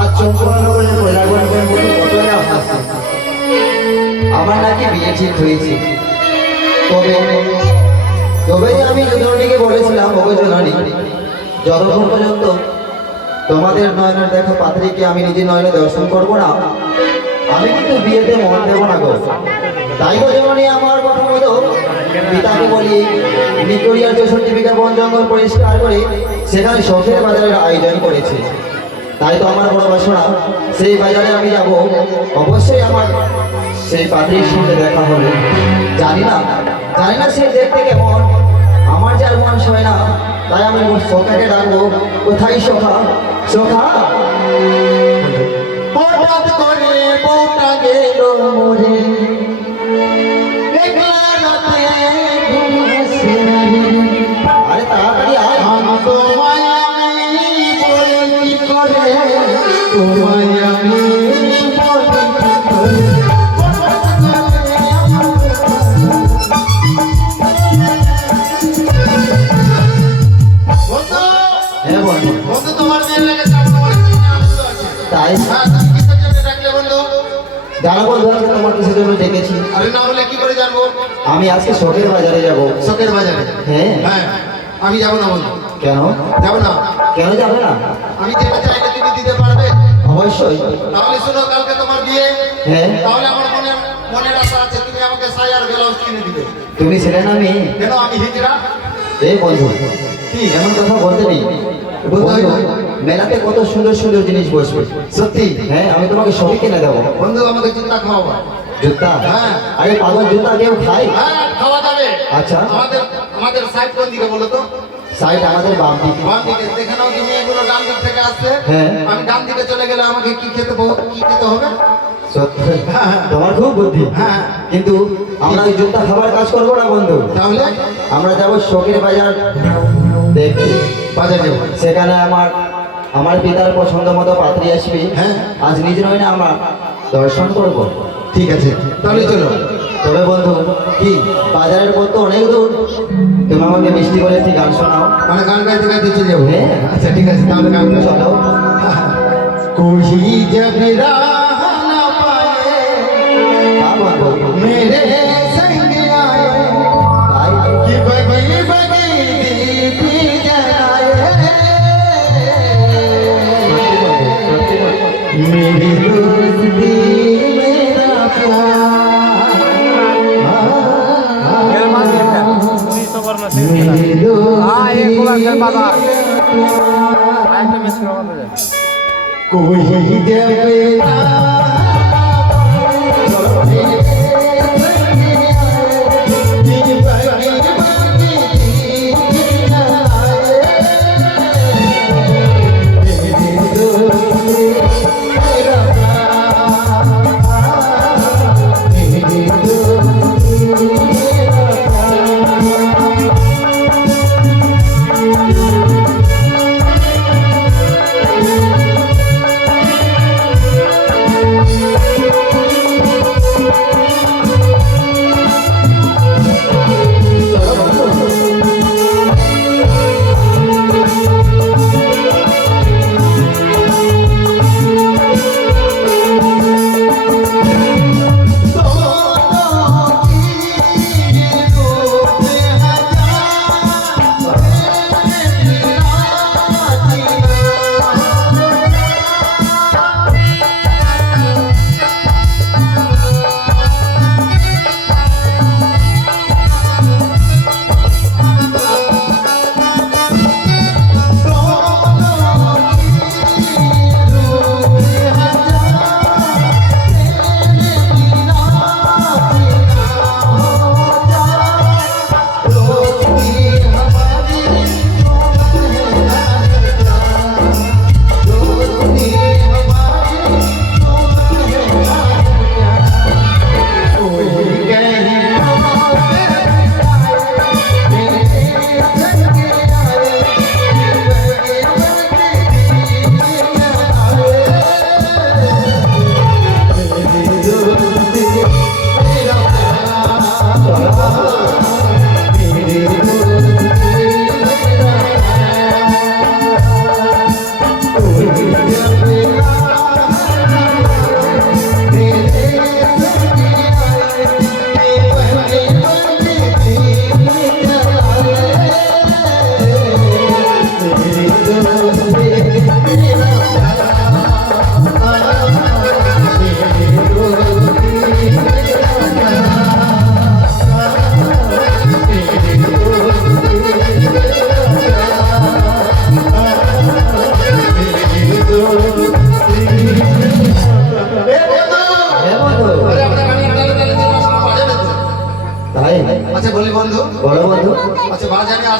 আজ চন্দ্রনগরের কৈলাগঞ্জের মধ্যে কতই না হাসি। আমার নাকি বিয়ে ঠিক হয়েছে, তবে তবেই আমি জননীকে বলেছিলাম, ওগো জননী, যতক্ষণ পর্যন্ত তোমাদের নয়নের দেখা পাত্রীকে আমি নিজে নয়নে দর্শন করবো না, আমি কিন্তু বিয়েতে মন দেবো না গো। তাই গো জননী, আমার কথা মতো পিতাকে বলি ভিক্টোরিয়ার 64 বিঘা বন জঙ্গল পরিষ্কার করে সেখানে শখের বাজারের আয়োজন করেছে। তাই তো আমার বড় বাসনা, সেই বাজারে আমি যাব, অবশ্যই আমার সেই পাত্রীর সঙ্গে দেখা হবে। জানি না সে দেখতে কেমন, আমার যার মন সয় না, তাই আমি সখাকে ডাকবো। কোথায় সখা? সখা, হঠাৎ করে বউটা গেল মরে, আরে তাড়াতাড়ি আয়। তোমায় আমি বলি কি করে, তোমায় আমি তোমার কিসের জন্য ডেকেছি? আরে না বলে কি করে জানবো? আমি আজকে শখের বাজারে যাব। শখের বাজারে? হ্যাঁ হ্যাঁ, আমি যাবো না বন্ধু। কেন যাবো না? কেন যাবে না? আমি যেটা চাইলে তুমি দিতে পারবে? অবশ্যই। তাহলে শোনো, কালকে তোমার বিয়ে। হ্যাঁ, তাহলে আমার মনের আশা আছে, তুমি আমাকে শাড়ি আর ব্লাউজ কিনে দিবে। তুমি ছেলে না মেয়ে? কেন, আমি হিজড়া। এই বন্ধু, কি এমন কথা বলতে নেই। বন্ধু, মেলাতে কত সুন্দর সুন্দর জিনিস বসবে। সত্যি? হ্যাঁ, আমি তোমাকে সবই কিনে দেবো। বন্ধু, আমাকে জুতা খাওয়াবা। জুতা? হ্যাঁ। আরে পাগল, জুতা কেউ খায়? হ্যাঁ, খাওয়া যাবে। আচ্ছা, আমাদের সাইড কোন দিকে বলো তো? সাইড আমাদের বাম দিকে। বাম দিকে। দেখে নাও, যে মেয়েগুলো ডান দিক থেকে আসছে। হ্যাঁ। আমি ডান দিকে চলে গেলে আমাকে কি খেতে হবে? সত্যি? তোমার খুব বুদ্ধি। হ্যাঁ। কিন্তু আমরা ওই জুতা খাবার কাজ করবো না বন্ধু। তাহলে আমরা যাবো শখের বাজার দেখতে। বাজার যাবো। সেখানে আমার পিতার পছন্দ মতো পাত্রী আসবে। হ্যাঁ। আজ নিজ নয় না, আমরা দর্শন করব। ঠিক আছে, তাহলে চলো। তবে বন্ধু, কি বাজারের পর তো অনেক দূর, তুমি আমাকে মিষ্টি করে একটি গান শোনাও। মানে গান গাইতে গাইতে চলে যাবো? হ্যাঁ। আচ্ছা, ঠিক আছে, তাহলে গান চলো। कोई जब राह न पाए मेरे संग आए कि बगी बगी दीदी जलाए मेरी दोस्ती मेरा प्यार मेरी दोस्ती कोई जब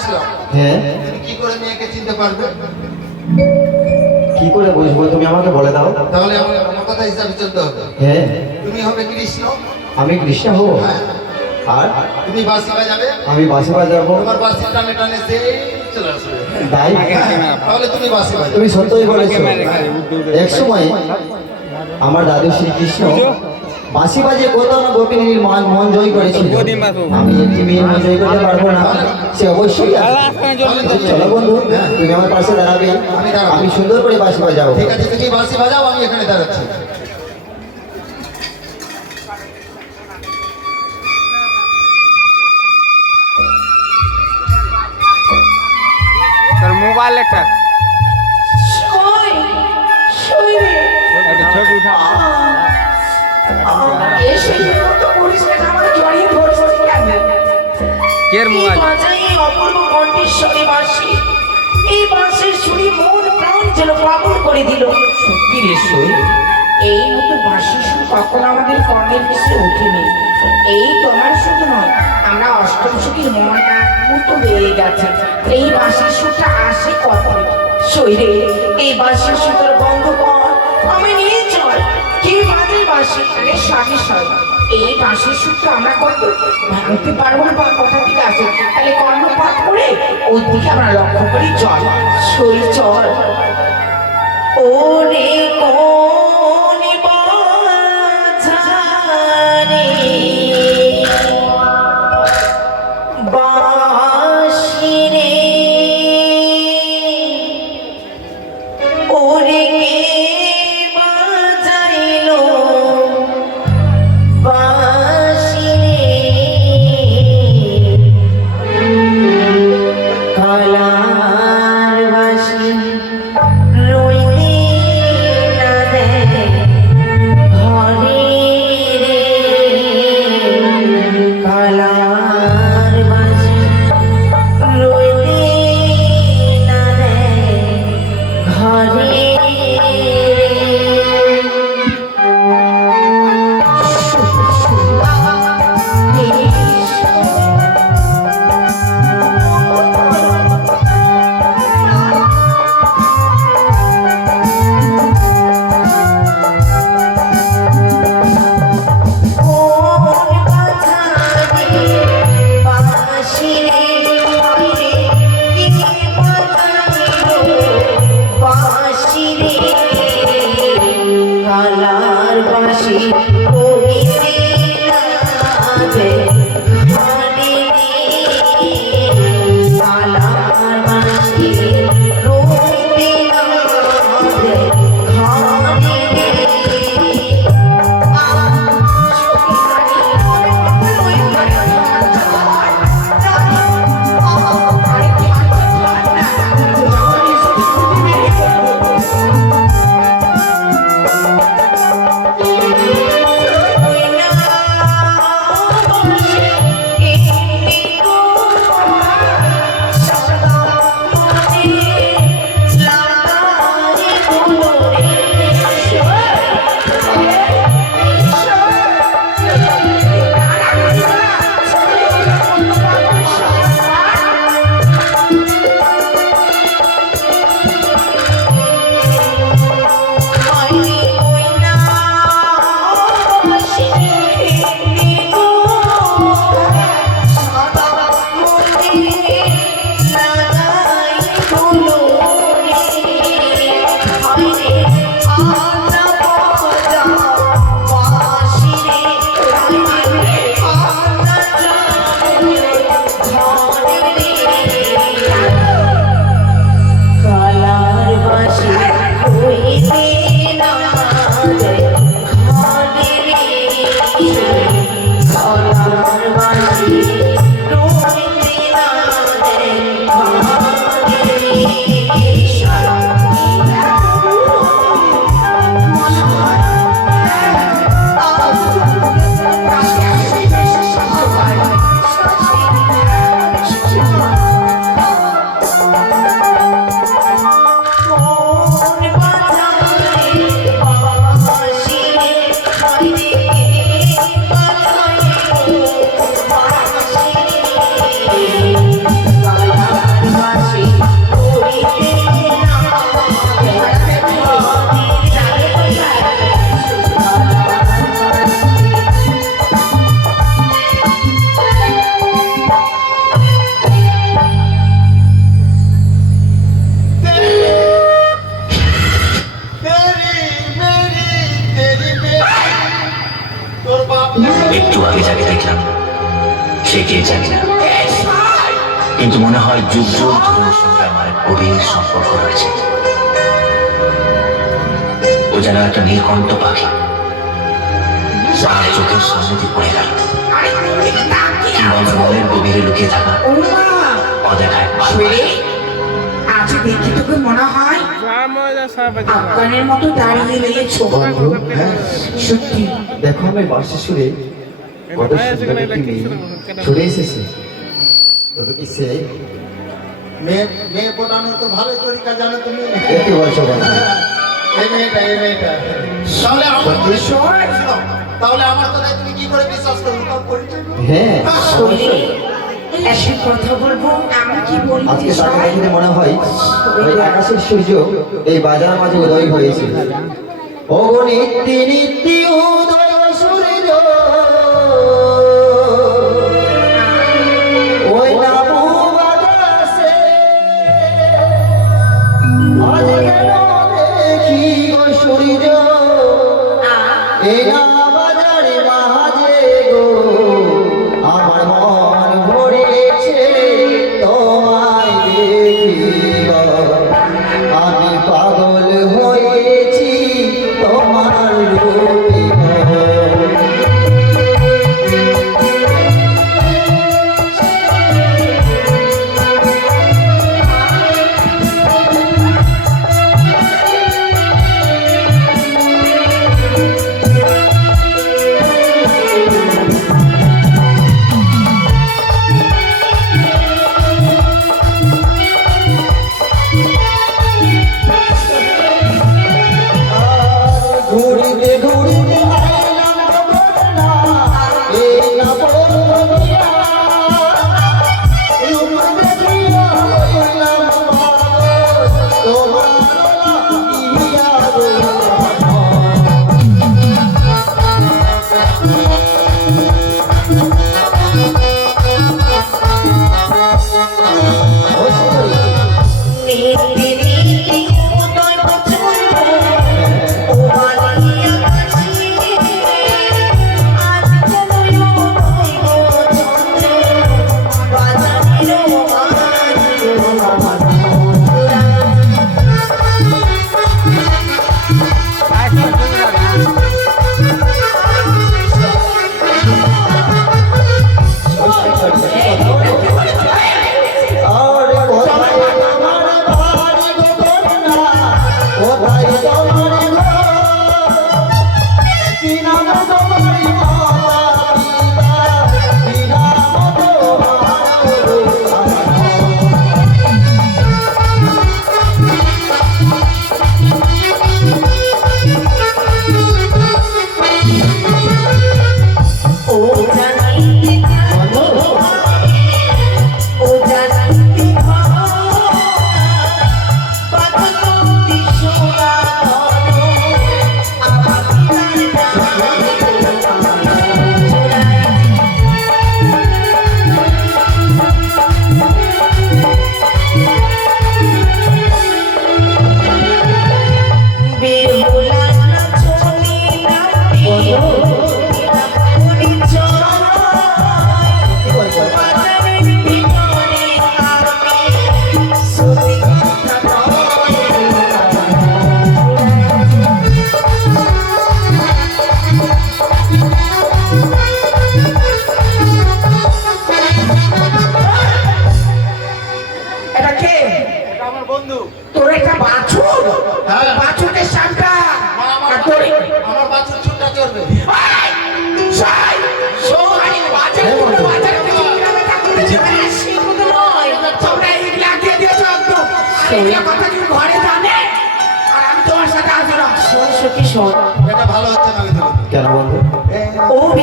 আসলাম হ্যাঁ, তুমি কি করে মেয়েকে চিনতে পারবে? কি করে বুঝবো তুমি আমাকে বলে দাও। তাহলে আমার কথা হিসাবে চলতে হবে। হ্যাঁ, তুমি হবে কৃষ্ণ, আমি কৃষ্ণ হব। হ্যাঁ, আর তুমি বাঁশি বাজাবে, আমি বাঁশি বাজাবো। তোমার বাঁশি টানে টানে সে চলে আসবে। তাই তাহলে তুমি বাঁশি বাজাবে। তুমি সত্যই বলেছো। এক সময় আমার দাদু শ্রীকৃষ্ণ বাঁশি বাজিয়ে কত না গোপিনীর মন জয় করেছিল। আমি একটি মেয়ের মন জয় করতে পারবো না, সে অবশ্যই আছে। চলো বন্ধু, তুমি আমার পাশে দাঁড়াবে, আমি সুন্দর করে বাঁশি বাজাবো। ঠিক আছে, তুমি বাঁশি বাজাও, আমি এখানে দাঁড়াচ্ছি। তোর মোবাইল একটা একটা ছবি উঠা কের মোবাইল এই বাঁশের সুরে মন প্রাণ যেন পাগল করে দিল। সত্যি রে সই, এই মতো বাঁশির সুর কখনো আমাদের কর্ণের ভিতরে ওঠেনি। এই তোমার শুধু নয়, আমরা অষ্টম সুখীর মন মতো হয়ে গেছে। এই বাঁশির সুরটা আসে কত সই রে, এই বাঁশির সুতোর বন্ধ কর, আমি নিয়ে চল। কি বাজে বাঁশি মানে সাথে সাথে এই বাঁশির সুরটা আমরা কত ভাঙতে পারবো না। বা কোথা থেকে আসে, তাহলে কর্ণপাত করে ওর দিকে আমরা লক্ষ্য করি। চল সই চল। ওরে কোন বাছারে বাঁশি রে, ওরে কে বাজাইলো বাঁশি রে, কালার বাঁশি রইতে না দেয় ঘরে রে, কালার বাঁশি রইতে না দেয় ঘরে রে। কালার বাঁশি রহিতে না দেয় ঘরে রে, কালার বাঁশি রহিতে না দেয় ঘরে রে। বাপ একটু আগে যাকে দেখলাম সে কে জানি না, কিন্তু মনে হয় যুগ যুগ ধরে ওর সঙ্গে আমার এক গভীর সম্পর্ক রয়েছে। ও যেন একটা নীলকণ্ঠ পাখি, তার চোখের সামনে দিয়ে পড়ে গেল, কিংবা আমার মনের গভীরে লুকিয়ে থাকা অদেখা এক ভালোবাসা। আজ দেখি তোকে মনে হয় আফগানের মতো দাঁড়িয়ে রয়েছো। বন্ধু, হ্যাঁ, সত্যি দেখো আমি বাঁশি সুরে কত সুন্দর একটি মেয়ে ছুটে এসেছে। তবে কি সে মেয়ে মেয়ে পটানোর তো ভালো তরিকা জানো তুমি। কি বলছো বন্ধু? এই মেয়েটা তাহলে আমার তাহলে আমার কথায় তুমি কি করে বিশ্বাস করো? তাও পরিচয় দাও। হ্যাঁ, শৈলী, একটা কথা বলবো, আমি কি বলবো আজকে তাকে দেখে মনে হয় ওই আকাশের সূর্য এই বাজার মাঝে উদয় হয়েছে। অগণিতি নিত্যি উদয় সূর্য ওই নামু বাতাসে আজ কেন দেখি ওই সূর্য এই না বাজারে মাঝে গো আমার মন ভরেছে তোমায় দেখিবা। আমি পাগল হয়েছি তোমার রূপে গো। ঘুরিতে ঘুরিতে আইলাম না এই না বলিয়া রূপ দেখিয়া হইলাম পাগল তোমার লাগিয়া গো। ও সুন্দরী, নীতি নীতি উদয় প্রচন্ড ও বালিয়া কাশি আজ কেন উদয় গো চন্দ্র বাজারের আর কোথায় তোমার বাড়ি গো করুণা, কোথায় তোমার ঘর? কি নাম তোমার মাতা পিতা, কি নাম তোমার গো আমার? ও জানিতে ও জানিতে পাতকন্তি সোনা আমার বেহুলা চলি না কি বলছো? এটা কে? আমার বন্ধু তোর একটা বাছুর? হ্যাঁ। বাছুরের সামটা আমার তোর আমার বাচ্চা ছুটটা চলবে। ঘরে জানে আর আমি তোমার সাথে আসলাম। শোন সখী শোন, এটা ভালো হচ্ছে না কিন্তু। কেন বন্ধু?